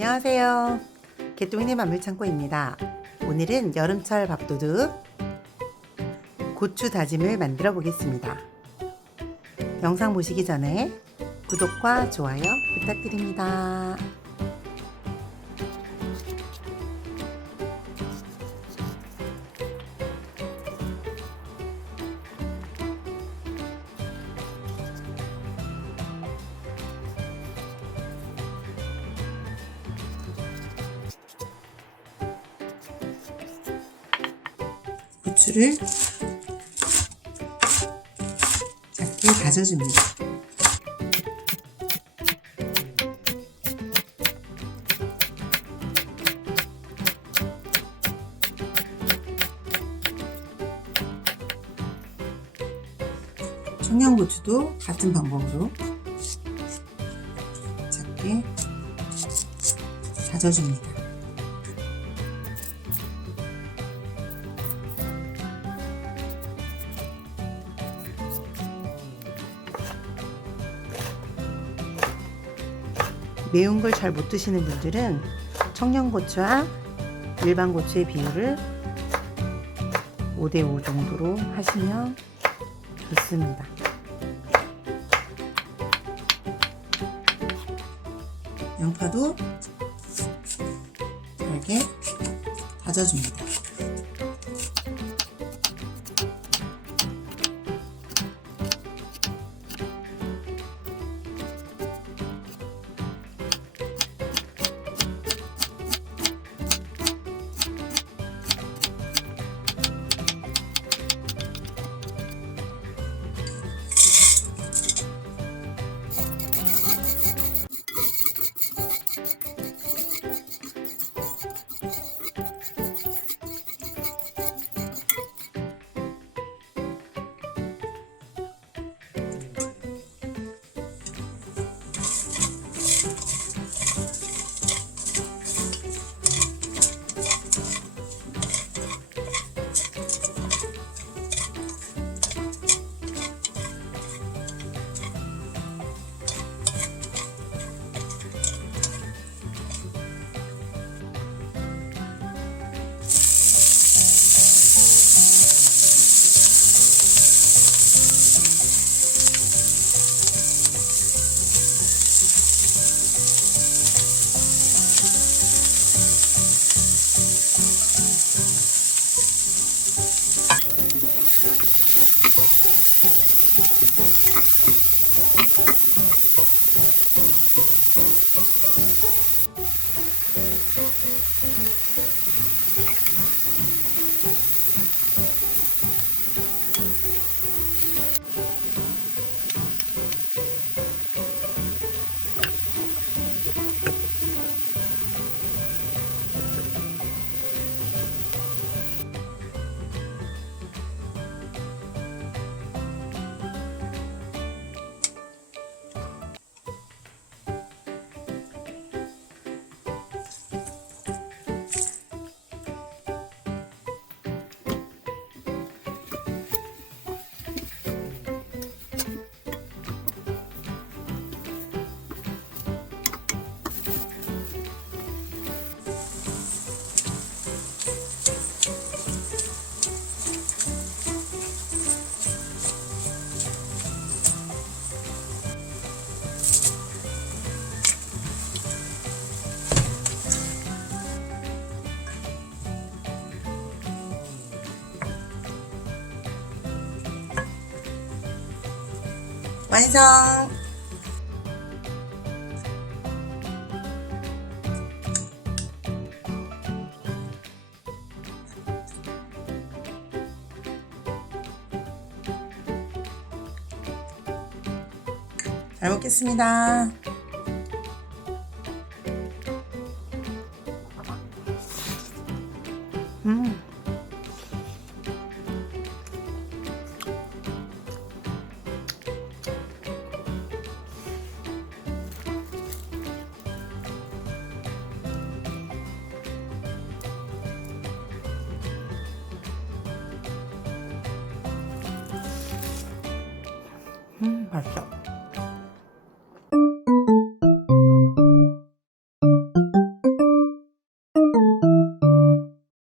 안녕하세요. 개똥이네 만물창고입니다. 오늘은 여름철 밥도둑 고추 다짐을 만들어 보겠습니다. 영상 보시기 전에 구독과 좋아요 부탁드립니다. 고추를 작게 다져줍니다. 청양고추도 같은 방법으로 작게 다져줍니다. 매운 걸 잘 못 드시는 분들은 청양고추와 일반 고추의 비율을 5대5 정도로 하시면 좋습니다. 양파도 잘게 다져줍니다. 완성! 잘 먹겠습니다. 嗯好吃